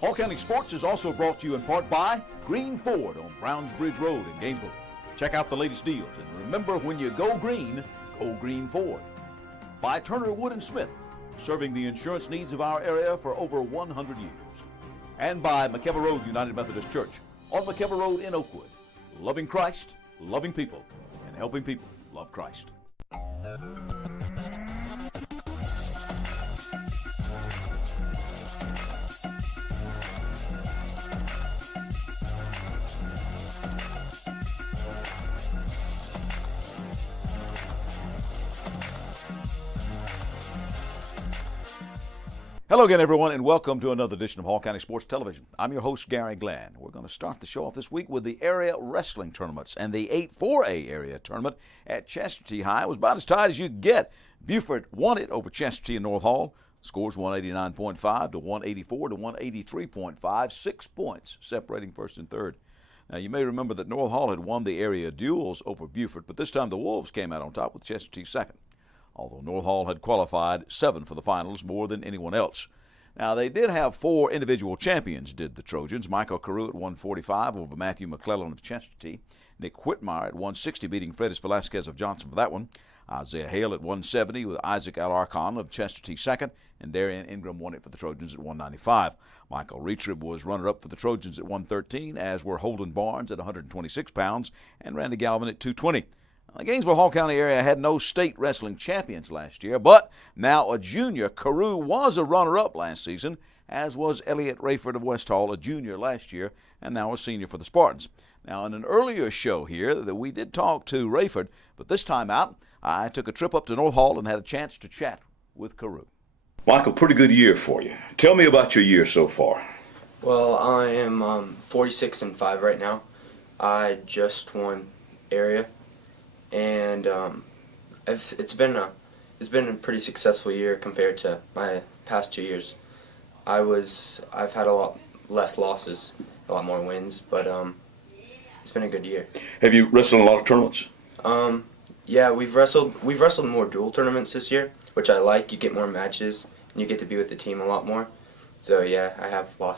Hall County Sports is also brought to you in part by Green Ford on Browns Bridge Road in Gainesville. Check out the latest deals, and remember, when you go Green Ford. By Turner Wood & Smith, serving the insurance needs of our area for over 100 years. And by McKever Road United Methodist Church on McKever Road in Oakwood. Loving Christ, loving people, and helping people love Christ. Hello again, everyone, and welcome to another edition of Hall County Sports Television. I'm your host, Gary Glenn. We're going to start the show off this week with the area wrestling tournaments, and the 8-4A area tournament at Chesterton High was about as tight as you could get. Buford won it over Chesterton and North Hall. Scores 189.5 to 184 to 183.5, 6 points separating first and third. Now, you may remember that North Hall had won the area duels over Buford, but this time the Wolves came out on top with Chesterton second, although North Hall had qualified 7 for the finals, more than anyone else. Now, they did have 4 individual champions, did the Trojans. Michael Carew at 145 over Matthew McClellan of Chesterton. Nick Whitmire at 160, beating Fredis Velasquez of Johnson for that one. Isaiah Hale at 170 with Isaac Alarcon of Chesterton second, and Darian Ingram won it for the Trojans at 195. Michael Retrib was runner-up for the Trojans at 113, as were Holden Barnes at 126 pounds, and Randy Galvin at 220. The Gainesville Hall County area had no state wrestling champions last year, but now a junior. Carew was a runner-up last season, as was Elliott Rayford of West Hall, a junior last year, and now a senior for the Spartans. Now, in an earlier show here, that we did talk to Rayford, but this time out, I took a trip up to North Hall and had a chance to chat with Carew. Michael, pretty good year for you. Tell me about your year so far. Well, I am 46-5 right now. I just won area. And it's been a pretty successful year compared to my past 2 years. I've had a lot less losses, a lot more wins, but it's been a good year. Have you wrestled in a lot of tournaments? Yeah, we've wrestled more dual tournaments this year, which I like. You get more matches and you get to be with the team a lot more. So yeah, I have won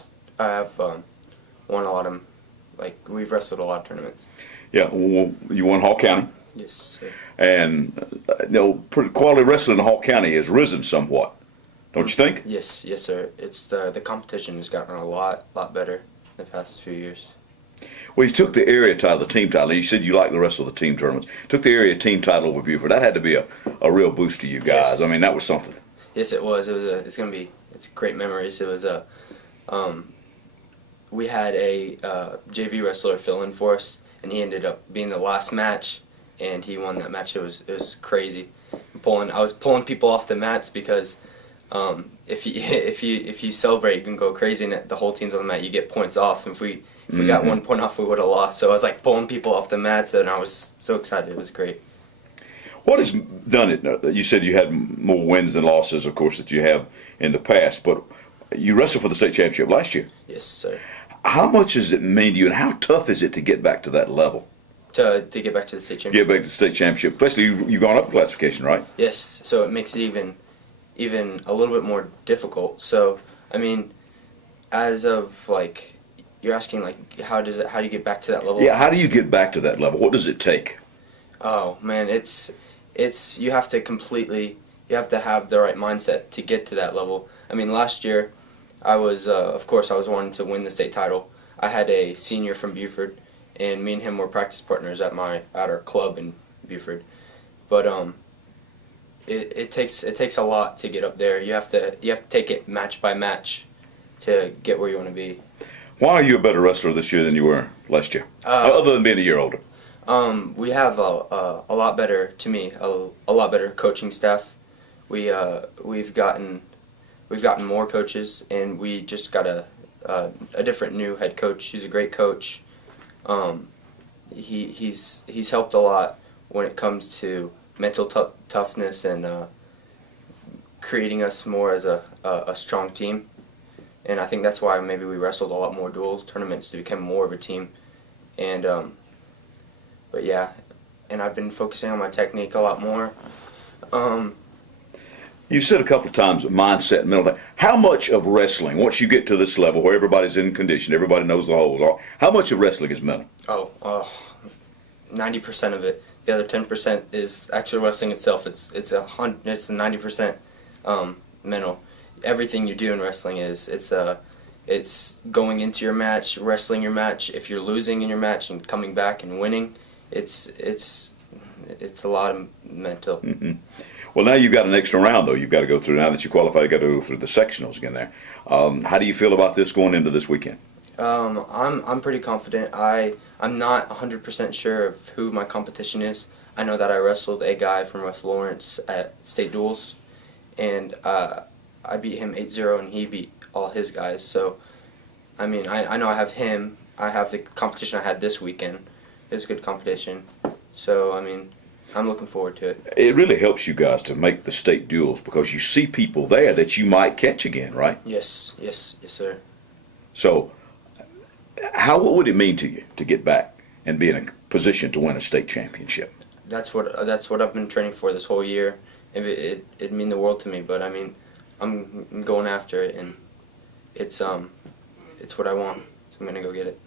a lot of, we've wrestled a lot of tournaments. Yeah, well, you won Hall County. Yes, sir. And quality wrestling in Hall County has risen somewhat, don't you think? Yes, sir. It's the competition has gotten a lot better in the past few years. Well, you took the area title, the team title. You said you like the rest of the team tournaments. Took the area team title over Buford. That had to be a real boost to you guys. Yes. I mean, that was something. Yes, it was. It's great memories. It was we had a JV wrestler fill in for us, and he ended up being the last match. And he won that match. It was crazy. I was pulling people off the mats because if you celebrate and go crazy and the whole team's on the mat, you get points off. If we got 1 point off, we would have lost. So I was pulling people off the mats, and I was so excited. It was great. What has done it? You said you had more wins than losses, of course, that you have in the past. But you wrestled for the state championship last year. Yes, sir. How much does it mean to you, and how tough is it to get back to that level? To get back to the state championship. Get back to the state championship. Especially you've gone up in classification, right? Yes. So it makes it even a little bit more difficult. So I mean, as of you're asking how do you get back to that level? Yeah. How do you get back to that level? What does it take? Oh man, it's you have to have the right mindset to get to that level. I mean, last year I was of course I was wanting to win the state title. I had a senior from Buford, and me and him were practice partners at our club in Buford. But it takes a lot to get up there. You have to take it match by match to get where you want to be. Why are you a better wrestler this year than you were last year? Other than being a year older. We have a lot better, to me, a lot better coaching staff. We've gotten more coaches, and we just got a different new head coach. He's a great coach. He's helped a lot when it comes to mental toughness and creating us more as a strong team. And I think that's why maybe we wrestled a lot more dual tournaments to become more of a team. And but yeah, and I've been focusing on my technique a lot more. You said a couple of times mindset, mental thing. How much of wrestling, once you get to this level where everybody's in condition, everybody knows the holes, how much of wrestling is mental? 90% of it. The other 10% is actual wrestling itself. It's a 90% mental. Everything you do in wrestling it's going into your match, wrestling your match. If you're losing in your match and coming back and winning, it's a lot of mental. Mm-hmm. Well, now you've got an extra round, though. You've got to go through. Now that you qualify, you've got to go through the sectionals again there. How do you feel about this going into this weekend? I'm pretty confident. I'm not 100% sure of who my competition is. I know that I wrestled a guy from West Lawrence at state duels, and I beat him 8-0, and he beat all his guys. So, I mean, I know I have him. I have the competition I had this weekend. It was a good competition. So, I mean, I'm looking forward to it. It really helps you guys to make the state duels because you see people there that you might catch again, right? Yes, sir. So, what would it mean to you to get back and be in a position to win a state championship? That's what I've been training for this whole year. It'd mean the world to me. But I mean, I'm going after it, and it's what I want. So I'm gonna go get it.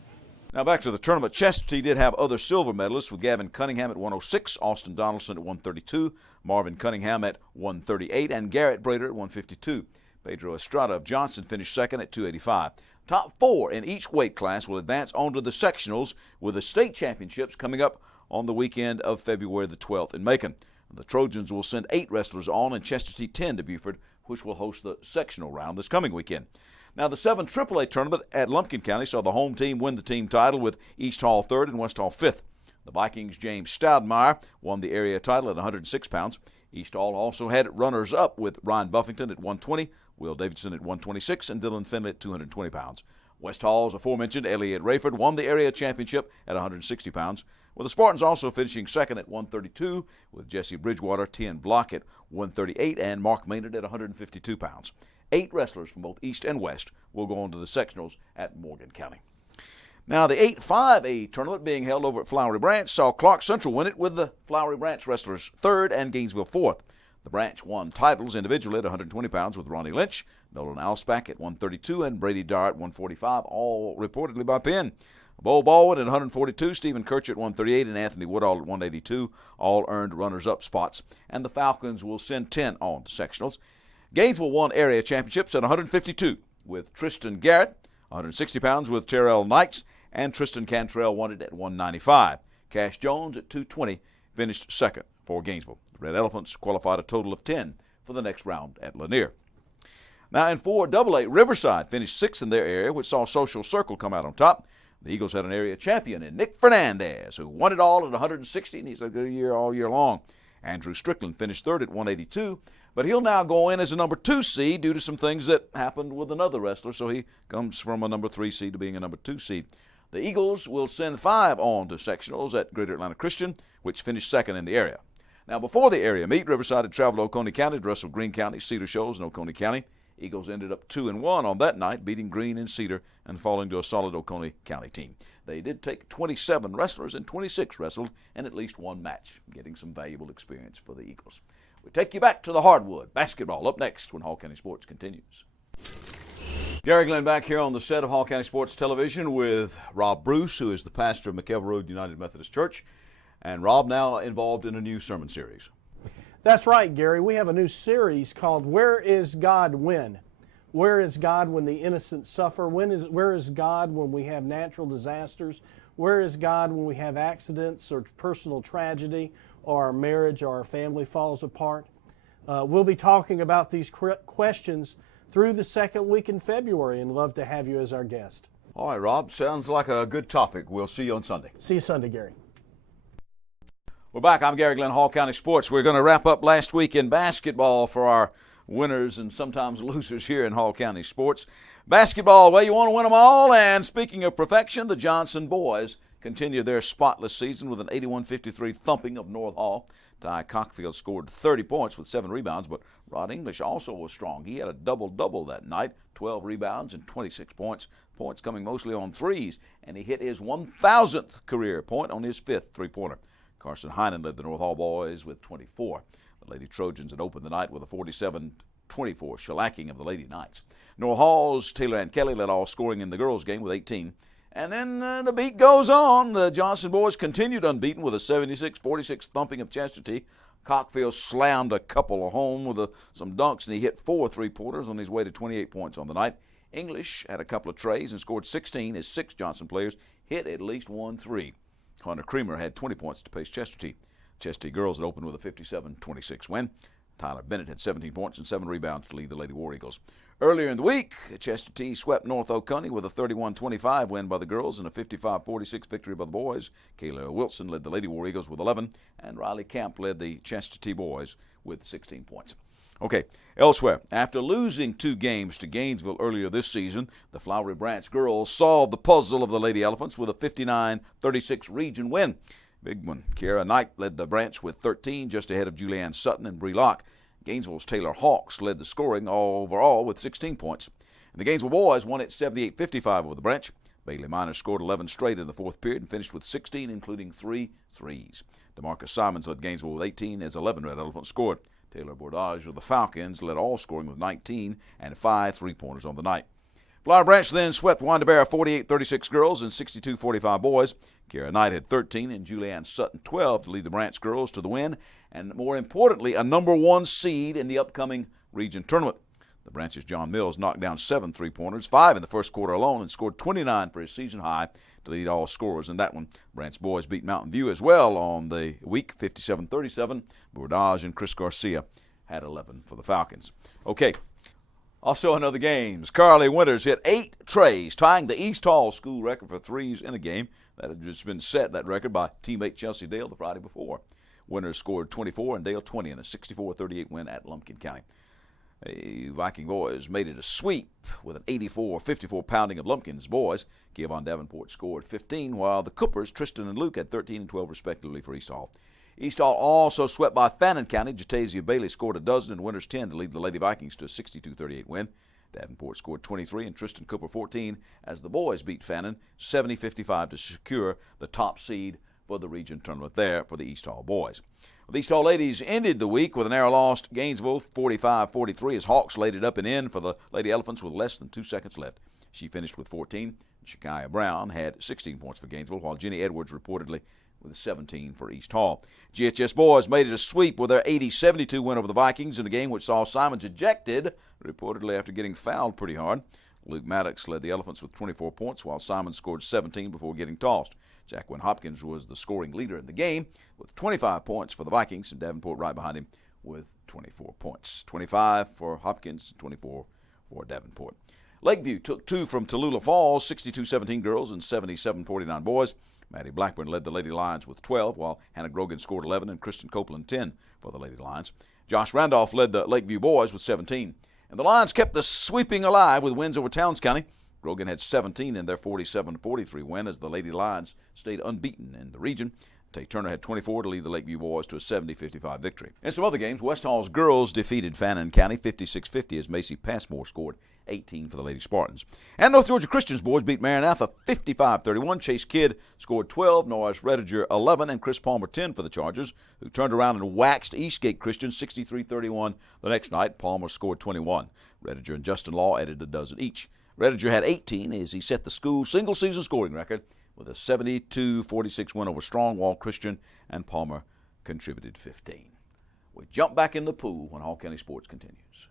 Now back to the tournament. Chestatee did have other silver medalists with Gavin Cunningham at 106, Austin Donaldson at 132, Marvin Cunningham at 138, and Garrett Brader at 152. Pedro Estrada of Johnson finished second at 285. Top four in each weight class will advance on to the sectionals, with the state championships coming up on the weekend of February the 12th in Macon. The Trojans will send 8 wrestlers on and Chestatee 10 to Buford, which will host the sectional round this coming weekend. Now, the 7 AAA tournament at Lumpkin County saw the home team win the team title with East Hall 3rd and West Hall 5th. The Vikings' James Stoudemire won the area title at 106 pounds. East Hall also had runners-up with Ryan Buffington at 120, Will Davidson at 126, and Dylan Finley at 220 pounds. West Hall's aforementioned Elliott Rayford won the area championship at 160 pounds, with the Spartans also finishing second at 132, with Jesse Bridgewater, Tien Block at 138, and Mark Maynard at 152 pounds. 8 wrestlers from both East and West will go on to the sectionals at Morgan County. Now, the 8-5A tournament being held over at Flowery Branch saw Clark Central win it with the Flowery Branch wrestlers 3rd and Gainesville 4th. The Branch won titles individually at 120 pounds with Ronnie Lynch, Nolan Alspach at 132, and Brady Dyer at 145, all reportedly by Penn. Bo Baldwin at 142, Stephen Kirch at 138, and Anthony Woodall at 182, all earned runners-up spots. And the Falcons will send 10 on to sectionals. Gainesville won area championships at 152 with Tristan Garrett, 160 pounds with Terrell Knights, and Tristan Cantrell won it at 195. Cash Jones at 220 finished second for Gainesville. The Red Elephants qualified a total of 10 for the next round at Lanier. Now in 4AA, Riverside finished 6th in their area, which saw Social Circle come out on top. The Eagles had an area champion in Nick Fernandez, who won it all at 160, and he's a good year all year long. Andrew Strickland finished 3rd at 182, but he'll now go in as a number 2 seed due to some things that happened with another wrestler, so he comes from a number 3 seed to being a number 2 seed. The Eagles will send 5 on to sectionals at Greater Atlanta Christian, which finished 2nd in the area. Now, before the area meet, Riverside had traveled to Oconee County to wrestle Greene County, Cedar Shoals, and Oconee County. Eagles ended up 2-1 on that night, beating Greene and Cedar and falling to a solid Oconee County team. They did take 27 wrestlers, and 26 wrestled in at least one match, getting some valuable experience for the Eagles. We take you back to the hardwood. Basketball up next when Hall County Sports continues. Gary Glenn back here on the set of Hall County Sports Television with Rob Bruce, who is the pastor of McKelvey Road United Methodist Church. And Rob now involved in a new sermon series. That's right, Gary. We have a new series called Where is God When? Where is God when the innocent suffer? Where is God when we have natural disasters? Where is God when we have accidents or personal tragedy or our marriage or our family falls apart? We'll be talking about these questions through the second week in February and love to have you as our guest. All right, Rob. Sounds like a good topic. We'll see you on Sunday. See you Sunday, Gary. We're back. I'm Gary Glenn, Hall County Sports. We're going to wrap up last week in basketball for our winners and sometimes losers here in Hall County Sports. Basketball, well, you want to win them all. And speaking of perfection, the Johnson boys continue their spotless season with an 81-53 thumping of North Hall. Ty Cockfield scored 30 points with 7 rebounds, but Rod English also was strong. He had a double-double that night, 12 rebounds and 26 points, points coming mostly on threes, and he hit his 1,000th career point on his 5th three-pointer. Carson Heinen led the North Hall boys with 24. The Lady Trojans had opened the night with a 47-24 shellacking of the Lady Knights. North Hall's Taylor Ann Kelly led all scoring in the girls' game with 18. And then the beat goes on. The Johnson boys continued unbeaten with a 76-46 thumping of Chesterton. Cockfield slammed a couple home with some dunks, and he hit 4 3-pointers on his way to 28 points on the night. English had a couple of trays and scored 16 as 6 Johnson players hit at least 1 3. Hunter Creamer had 20 points to pace Chesterton. Chesterton girls had opened with a 57-26 win. Tyler Bennett had 17 points and 7 rebounds to lead the Lady War Eagles. Earlier in the week, Chesterton swept North Oconee with a 31-25 win by the girls and a 55-46 victory by the boys. Kayla Wilson led the Lady War Eagles with 11, and Riley Camp led the Chesterton boys with 16 points. Okay, elsewhere, after losing 2 games to Gainesville earlier this season, the Flowery Branch girls solved the puzzle of the Lady Elephants with a 59-36 region win. Big one. Kiara Knight led the Branch with 13, just ahead of Julianne Sutton and Bree Locke. Gainesville's Taylor Hawks led the scoring overall with 16 points. And the Gainesville boys won it 78-55 over the Branch. Bailey Minor scored 11 straight in the 4th period and finished with 16, including 3 threes. DeMarcus Simons led Gainesville with 18 as 11 Red Elephants scored. Taylor Bordage of the Falcons led all scoring with 19 and 5 3-pointers on the night. Flower Branch then swept Wandabara 48-36 girls and 62-45 boys. Kiara Knight had 13 and Julianne Sutton 12 to lead the Branch girls to the win, and more importantly, a number 1 seed in the upcoming region tournament. The Branch's John Mills knocked down 7 3-pointers, 5 in the first quarter alone, and scored 29 for his season high to lead all scorers in that one. Branch boys beat Mountain View as well on the week, 57-37. Bordage and Chris Garcia had 11 for the Falcons. Okay. Also in other games, Carly Winters hit 8 trays, tying the East Hall school record for threes in a game. That had just been set, that record, by teammate Chelsea Dale the Friday before. Winters scored 24 and Dale 20 in a 64-38 win at Lumpkin County. The Viking boys made it a sweep with an 84-54 pounding of Lumpkin's boys. Kevon Davenport scored 15, while the Coopers, Tristan and Luke, had 13 and 12 respectively for East Hall. East Hall also swept by Fannin County. Jatasia Bailey scored a dozen and Winters 10 to lead the Lady Vikings to a 62-38 win. Davenport scored 23 and Tristan Cooper 14 as the boys beat Fannin 70-55 to secure the top seed for the region tournament there for the East Hall boys. The East Hall ladies ended the week with an narrow loss to Gainesville 45-43 as Hawks laid it up and in for the Lady Elephants with less than 2 seconds left. She finished with 14. Shekiah Brown had 16 points for Gainesville, while Jenny Edwards reportedly with 17 for East Hall. GHS boys made it a sweep with their 80-72 win over the Vikings in a game which saw Simons ejected, reportedly after getting fouled pretty hard. Luke Maddox led the Elephants with 24 points, while Simons scored 17 before getting tossed. Jacqueline Hopkins was the scoring leader in the game with 25 points for the Vikings, and Davenport right behind him with 24 points. 25 for Hopkins, 24 for Davenport. Lakeview took 2 from Tallulah Falls, 62-17 girls and 77-49 boys. Maddie Blackburn led the Lady Lions with 12, while Hannah Grogan scored 11 and Kristen Copeland 10 for the Lady Lions. Josh Randolph led the Lakeview boys with 17. And the Lions kept the sweeping alive with wins over Towns County. Grogan had 17 in their 47-43 win as the Lady Lions stayed unbeaten in the region. Tay Turner had 24 to lead the Lakeview boys to a 70-55 victory. In some other games, West Hall's girls defeated Fannin County 56-50 as Macy Passmore scored 18 for the Lady Spartans. And North Georgia Christian's boys beat Maranatha 55-31. Chase Kidd scored 12, Norris Rediger 11, and Chris Palmer 10 for the Chargers, who turned around and waxed Eastgate Christian 63-31 the next night. Palmer scored 21. Rediger and Justin Law added a dozen each. Rediger had 18 as he set the school single-season scoring record with a 72-46 win over Strongwall Christian, and Palmer contributed 15. We jump back in the pool when Hall County Sports continues.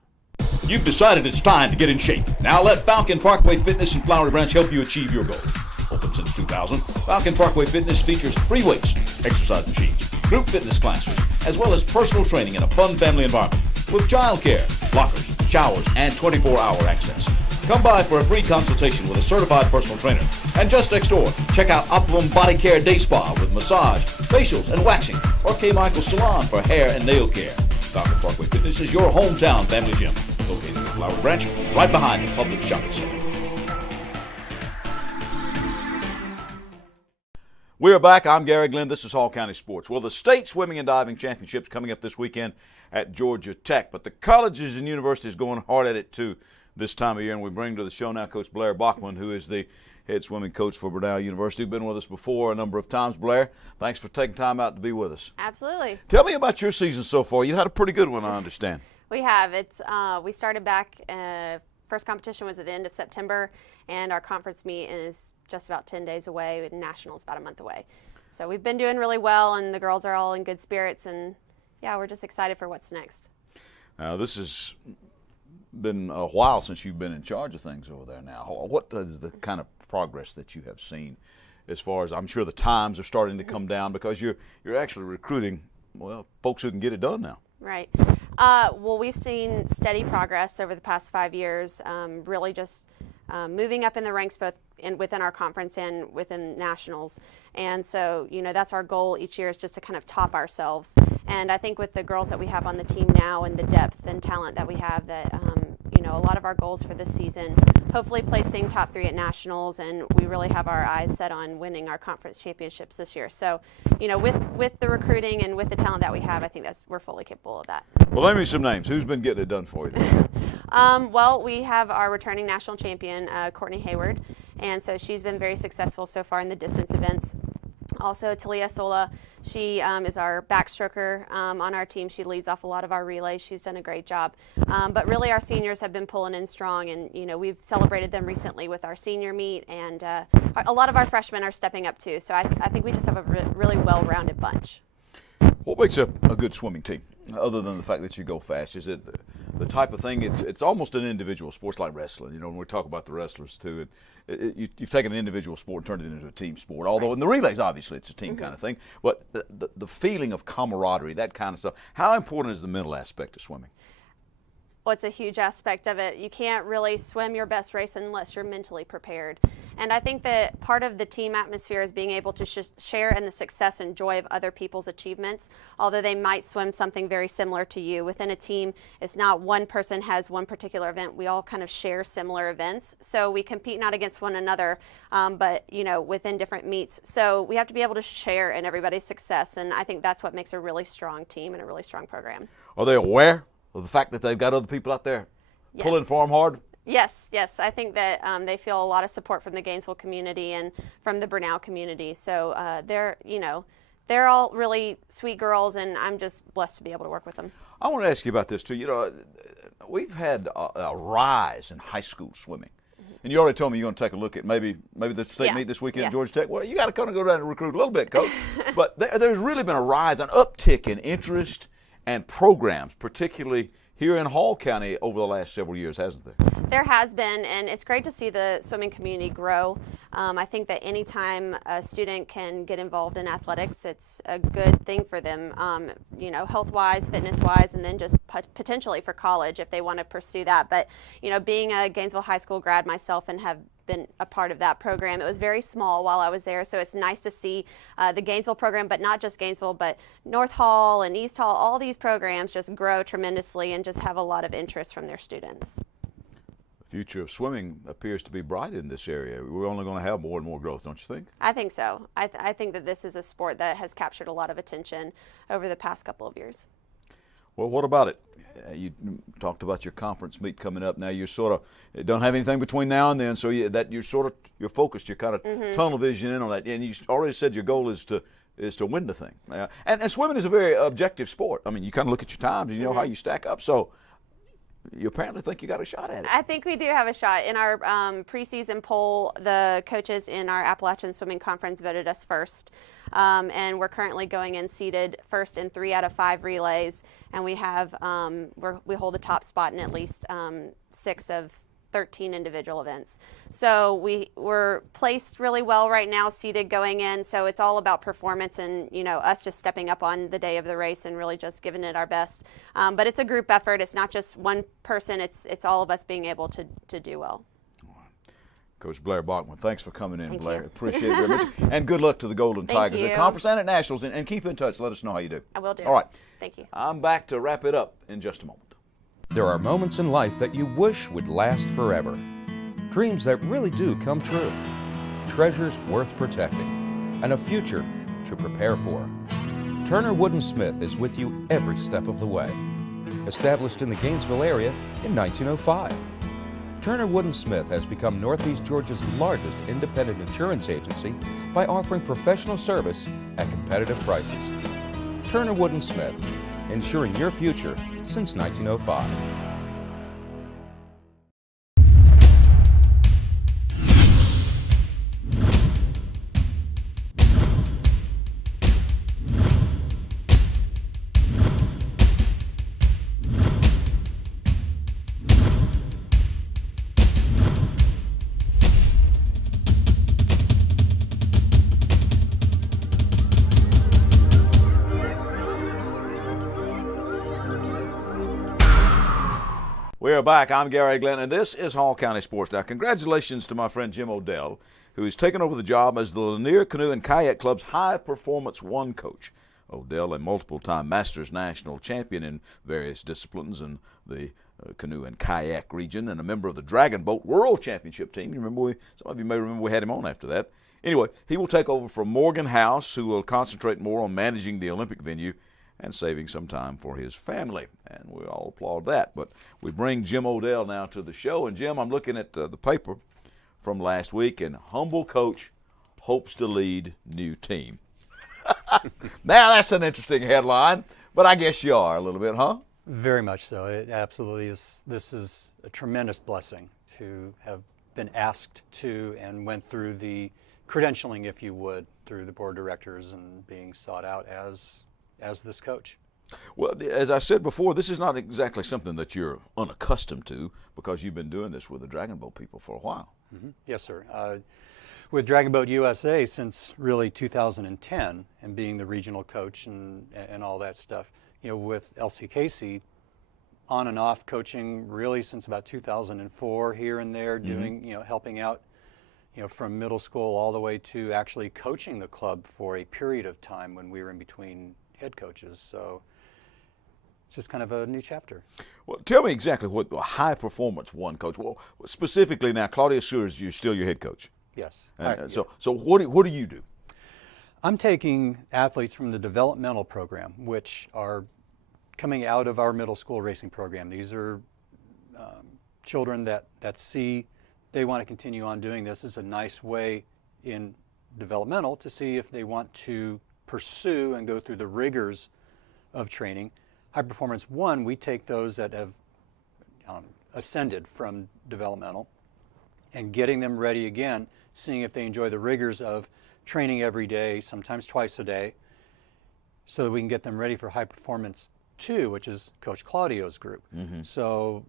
You've decided it's time to get in shape. Now let Falcon Parkway Fitness in Flowery Branch help you achieve your goal. Open since 2000, Falcon Parkway Fitness features free weights, exercise machines, group fitness classes, as well as personal training in a fun family environment with childcare, lockers, showers, and 24-hour access. Come by for a free consultation with a certified personal trainer. And just next door, check out Optimum Body Care Day Spa with massage, facials, and waxing, or K. Michael Salon for hair and nail care. Falcon Parkway Fitness is your hometown family gym, located in Flowery Branch, right behind the public shopping center. We are back. I'm Gary Glenn. This is Hall County Sports. Well, the state swimming and diving championships coming up this weekend at Georgia Tech, but the colleges and universities going hard at it too. this time of year, and we bring to the show now Coach Blair Bachman, who is the head swimming coach for Brenau University. Been with us before a number of times. Blair, thanks for taking time out to be with us. Absolutely. Tell me about your season so far. You had a pretty good one, I understand. We have. We started back, first competition was at the end of September, and our conference meet is just about 10 days away, and nationals about a month away. So we've been doing really well, and the girls are all in good spirits, and yeah, we're just excited for what's next. Now, this has been a while since you've been in charge of things over there now. What is the kind of progress that you have seen as far as, I'm sure the times are starting to come down because you're actually recruiting, well, folks who can get it done now. Right. Well, we've seen steady progress over the past 5 years, really just moving up in the ranks both within our conference and within nationals. And so, that's our goal each year, is just to kind of top ourselves. And I think with the girls that we have on the team now and the depth and talent that we have, that, a lot of our goals for this season, hopefully placing top 3 at nationals, and we really have our eyes set on winning our conference championships this year. So, with the recruiting and with the talent that we have, I think we're fully capable of that. Well, name me some names. Who's been getting it done for you this year? Well, we have our returning national champion, Courtney Hayward, and so she's been very successful so far in the distance events. Also, Talia Sola, she is our backstroker on our team. She leads off a lot of our relays. She's done a great job. But really, our seniors have been pulling in strong, and we've celebrated them recently with our senior meet, and a lot of our freshmen are stepping up too. So I think we just have a really well-rounded bunch. What makes a good swimming team, other than the fact that you go fast? Is it the type of thing, it's almost an individual sport, like wrestling. When we talk about the wrestlers too, you've taken an individual sport and turned it into a team sport. Although in the relays, obviously, it's a team kind of thing. But the feeling of camaraderie, that kind of stuff, how important is the mental aspect of swimming? Well, it's a huge aspect of it. You can't really swim your best race unless you're mentally prepared. And I think that part of the team atmosphere is being able to share in the success and joy of other people's achievements, although they might swim something very similar to you. Within a team, it's not one person has one particular event. We all kind of share similar events. So we compete not against one another, but, within different meets. So we have to be able to share in everybody's success, and I think that's what makes a really strong team and a really strong program. Are they aware of the fact that they've got other people out there pulling for them hard? Yes. I think that they feel a lot of support from the Gainesville community and from the Brenau community. So they're all really sweet girls, and I'm just blessed to be able to work with them. I want to ask you about this too. We've had a rise in high school swimming. And you already told me you're going to take a look at maybe the state meet this weekend at Georgia Tech. Well, you got to kind of go down and recruit a little bit, Coach. But there's really been a rise, an uptick in interest and programs, particularly here in Hall County over the last several years, hasn't there? There has been, and it's great to see the swimming community grow. I think that anytime a student can get involved in athletics, it's a good thing for them, health-wise, fitness-wise, and then just potentially for college if they want to pursue that. But, being a Gainesville High School grad myself and have been a part of that program, it was very small while I was there, so it's nice to see the Gainesville program, but not just Gainesville, but North Hall and East Hall, all these programs just grow tremendously and just have a lot of interest from their students. The future of swimming appears to be bright in this area. We're only going to have more and more growth, don't you think? I think so. I think that this is a sport that has captured a lot of attention over the past couple of years. Well, what about it? You talked about your conference meet coming up. Now you sort of don't have anything between now and then, so you're focused. You're kind of tunnel vision in on that. And you already said your goal is to win the thing. And swimming is a very objective sport. I mean, you kind of look at your times and you know how you stack up. So you apparently think you got a shot at it. I think we do have a shot. In our preseason poll, the coaches in our Appalachian Swimming Conference voted us first. And we're currently going in seated first in 3 out of 5 relays, and we have we hold the top spot in at least 6 of 13 individual events. So we're placed really well right now, seated going in. So it's all about performance and us just stepping up on the day of the race and really just giving it our best. But it's a group effort. It's not just one person. It's all of us being able to do well. Coach Blair Bachman, thanks for coming in, Thank Blair. you. Appreciate it very much. And good luck to the Golden Tigers you. at conference and at nationals. And keep in touch. Let us know how you do. I will do. All right. Thank you. I'm back to wrap it up in just a moment. There are moments in life that you wish would last forever. Dreams that really do come true. Treasures worth protecting. And a future to prepare for. Turner Wood & Smith is with you every step of the way. Established in the Gainesville area in 1905. Turner Wood & Smith has become Northeast Georgia's largest independent insurance agency by offering professional service at competitive prices. Turner Wood & Smith, insuring your future since 1905. We are back. I'm Gary Glenn, and this is Hall County Sports. Now, congratulations to my friend Jim Odell, who has taken over the job as the Lanier Canoe and Kayak Club's High Performance One coach. Odell, a multiple-time Masters National champion in various disciplines in the canoe and kayak region, and a member of the Dragon Boat World Championship team. You remember some of you may remember we had him on after that. Anyway, he will take over from Morgan House, who will concentrate more on managing the Olympic venue and saving some time for his family, and we all applaud that. But we bring Jim Odell now to the show, and Jim, I'm looking at the paper from last week, and humble coach hopes to lead new team. Now that's an interesting headline, but I guess you are a little bit, huh? Very much so. It absolutely is. This is a tremendous blessing to have been asked to and went through the credentialing, if you would, through the board of directors and being sought out as this coach. Well, as I said before, this is not exactly something that you're unaccustomed to because you've been doing this with the Dragon Boat people for a while. Mm-hmm. Yes, sir. With Dragon Boat USA since really 2010 and being the regional coach and all that stuff, with LCKC on and off coaching really since about 2004 here and there, doing, helping out, from middle school all the way to actually coaching the club for a period of time when we were in between head coaches. So it's just kind of a new chapter. Well, tell me exactly what a High Performance One coach. Well, specifically now, Claudia Sears, you're still your head coach. Yes. So what do you do? I'm taking athletes from the developmental program, which are coming out of our middle school racing program. These are children that see they want to continue on doing this. Is a nice way in developmental to see if they want to pursue and go through the rigors of training. High Performance One, we take those that have ascended from developmental and getting them ready again, seeing if they enjoy the rigors of training every day, sometimes twice a day, so that we can get them ready for High Performance 2, which is Coach Claudio's group. Mm-hmm. So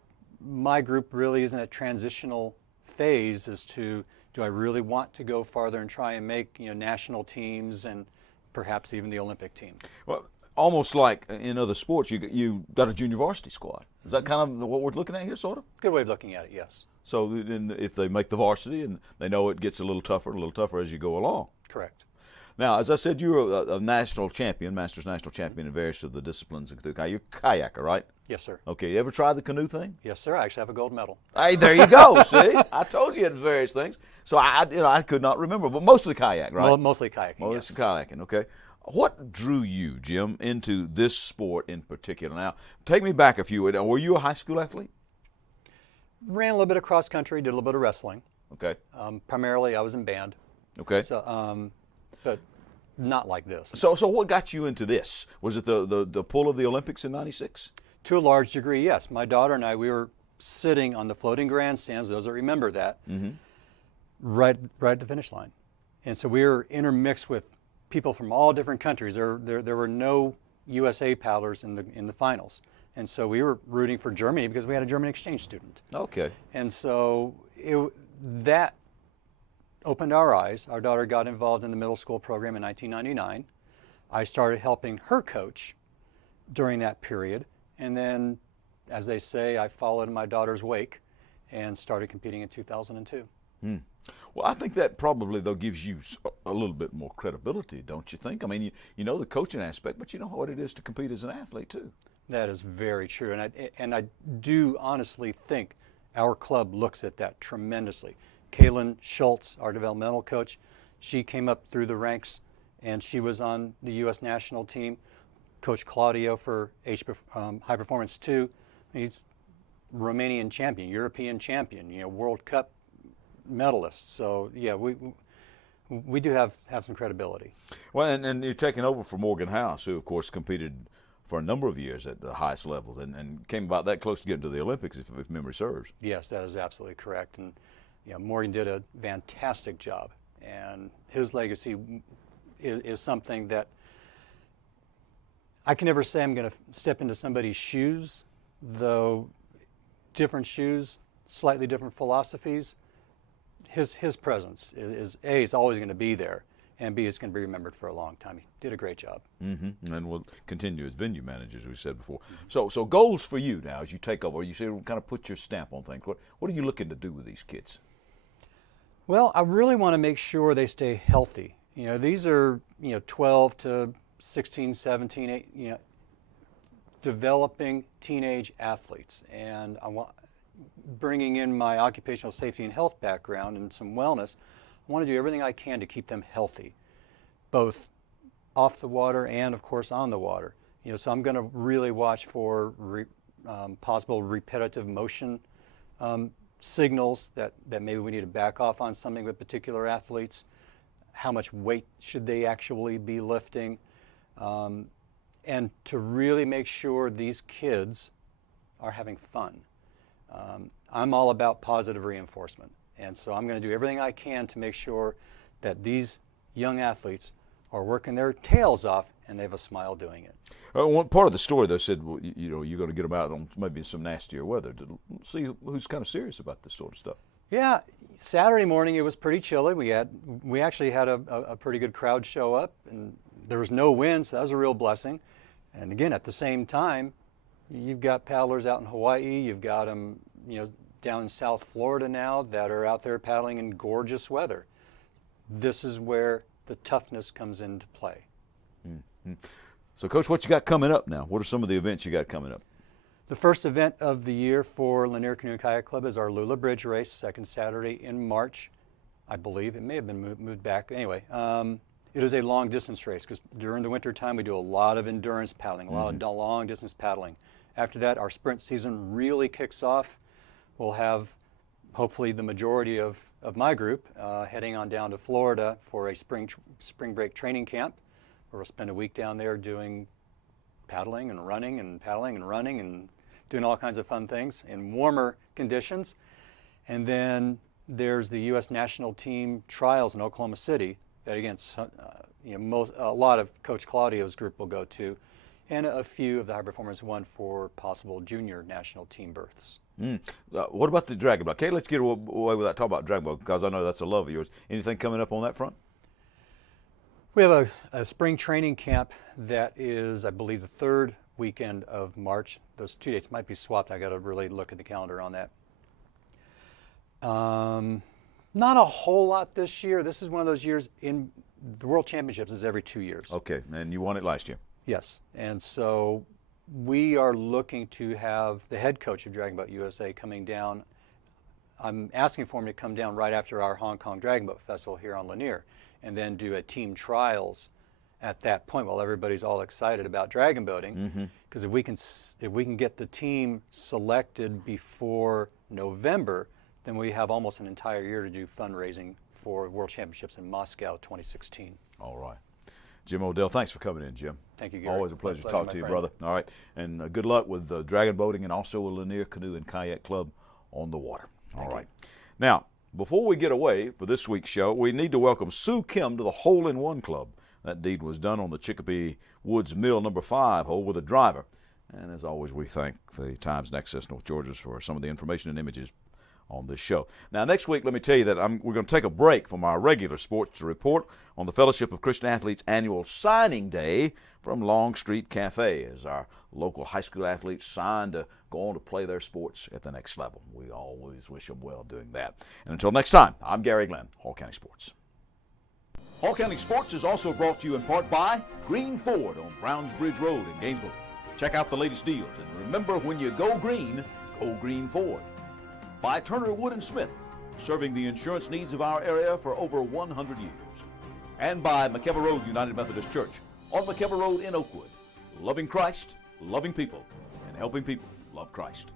my group really is in a transitional phase as to, do I really want to go farther and try and make national teams and perhaps even the Olympic team? Well, almost like in other sports, you got a junior varsity squad. Is that kind of what we're looking at here, sort of? Good way of looking at it, yes. So then if they make the varsity and they know it gets a little tougher as you go along. Correct. Now, as I said, you're a national champion, Masters national champion in various of the disciplines. You're a kayaker, right? Yes, sir. Okay, you ever tried the canoe thing? Yes, sir. I actually have a gold medal. Hey, there you go. See, I told you it various things. So I could not remember, but mostly kayak, right? Mostly kayaking. Mostly kayaking. Okay. What drew you, Jim, into this sport in particular? Now, take me back a few. Were you a high school athlete? Ran a little bit of cross country, did a little bit of wrestling. Okay. Primarily, I was in band. Okay. So, but not like this. So what got you into this? Was it the pull of the Olympics in '96? To a large degree, yes. My daughter and I, we were sitting on the floating grandstands, those that remember that, right at the finish line. And so we were intermixed with people from all different countries. There were no USA paddlers in the finals. And so we were rooting for Germany because we had a German exchange student. Okay. And so that opened our eyes. Our daughter got involved in the middle school program in 1999. I started helping her coach during that period. And then, as they say, I followed in my daughter's wake and started competing in 2002. Well, I think that probably, though, gives you a little bit more credibility, don't you think? I mean, you know the coaching aspect, but you know what it is to compete as an athlete, too. That is very true. And I do honestly think our club looks at that tremendously. Kaylin Schultz, our developmental coach, she came up through the ranks and she was on the U.S. national team. Coach Claudio for High Performance 2. He's Romanian champion, European champion, World Cup medalists. So yeah, we do have some credibility. Well, and you're taking over for Morgan House, who of course competed for a number of years at the highest level and came about that close to getting to the Olympics, if memory serves. Yes, that is absolutely correct. And Morgan did a fantastic job, and his legacy is something that I can never say I'm going to step into somebody's shoes, though different shoes, slightly different philosophies. His presence is A, it's always going to be there, and B, it's going to be remembered for a long time. He did a great job. Mm-hmm. And will continue as venue manager, as we said before. So goals for you now as you take over, you say kind of put your stamp on things. What are you looking to do with these kids? Well, I really want to make sure they stay healthy. These are 12 to 16, 17, 8, developing teenage athletes, and I want, bringing in my occupational safety and health background and some wellness, I want to do everything I can to keep them healthy, both off the water and, of course, on the water. So I'm going to really watch for possible repetitive motion signals that maybe we need to back off on something with particular athletes. How much weight should they actually be lifting? And to really make sure these kids are having fun. I'm all about positive reinforcement, and so I'm going to do everything I can to make sure that these young athletes are working their tails off and they have a smile doing it. One part of the story, though, said you're going to get them out on maybe some nastier weather to see who's kind of serious about this sort of stuff. Yeah, Saturday morning it was pretty chilly. We actually had a pretty good crowd show up, and there was no wind, so that was a real blessing. And again, at the same time, you've got paddlers out in Hawaii, you've got them, down in South Florida now that are out there paddling in gorgeous weather. This is where the toughness comes into play. Mm-hmm. So, Coach, what you got coming up now? What are some of the events you got coming up? The first event of the year for Lanier Canoe and Kayak Club is our Lula Bridge race, second Saturday in March, I believe. It may have been moved back. Anyway, it is a long distance race because during the winter time we do a lot of endurance paddling, a lot of long distance paddling. After that, our sprint season really kicks off. We'll have hopefully the majority of my group heading on down to Florida for a spring break training camp, where we'll spend a week down there doing paddling and running and paddling and running and doing all kinds of fun things in warmer conditions. And then there's the U.S. national team trials in Oklahoma City that, again, a lot of Coach Claudio's group will go to, and a few of the high performers won for possible junior national team berths. What about the Dragon Boat? Okay, let's get away with that. Talk about Dragon Boat, because I know that's a love of yours. Anything coming up on that front? We have a spring training camp that is, I believe, the third weekend of March. Those 2 dates might be swapped. I got to really look at the calendar on that. Not a whole lot this year. This is one of those years in the World Championships is every 2 years. Okay, and you won it last year. Yes, and so we are looking to have the head coach of Dragon Boat USA coming down. I'm asking for him to come down right after our Hong Kong Dragon Boat Festival here on Lanier, and then do a team trials at that point while everybody's all excited about dragon boating. Because if we can get the team selected before November, then we have almost an entire year to do fundraising for World Championships in Moscow 2016. All right. Jim Odell, thanks for coming in, Jim. Thank you, Gary. Always a pleasure to talk to you, brother. All right, and good luck with dragon boating and also with Lanier Canoe and Kayak Club on the water. All right. Now, before we get away for this week's show, we need to welcome Sue Kim to the Hole-in-One Club. That deed was done on the Chicopee Woods Mill number 5 hole with a driver. And as always, we thank the Times Nexus North Georgia's for some of the information and images on this show. Now, next week, let me tell you that we're going to take a break from our regular sports to report on the Fellowship of Christian Athletes annual signing day from Long Street Cafe as our local high school athletes sign to go on to play their sports at the next level. We always wish them well doing that. And until next time, I'm Gary Glenn, Hall County Sports. Hall County Sports is also brought to you in part by Green Ford on Browns Bridge Road in Gainesville. Check out the latest deals, and remember, when you go Green Ford. By Turner Wood & Smith, serving the insurance needs of our area for over 100 years. And by McKever Road United Methodist Church on McKever Road in Oakwood. Loving Christ, loving people, and helping people love Christ.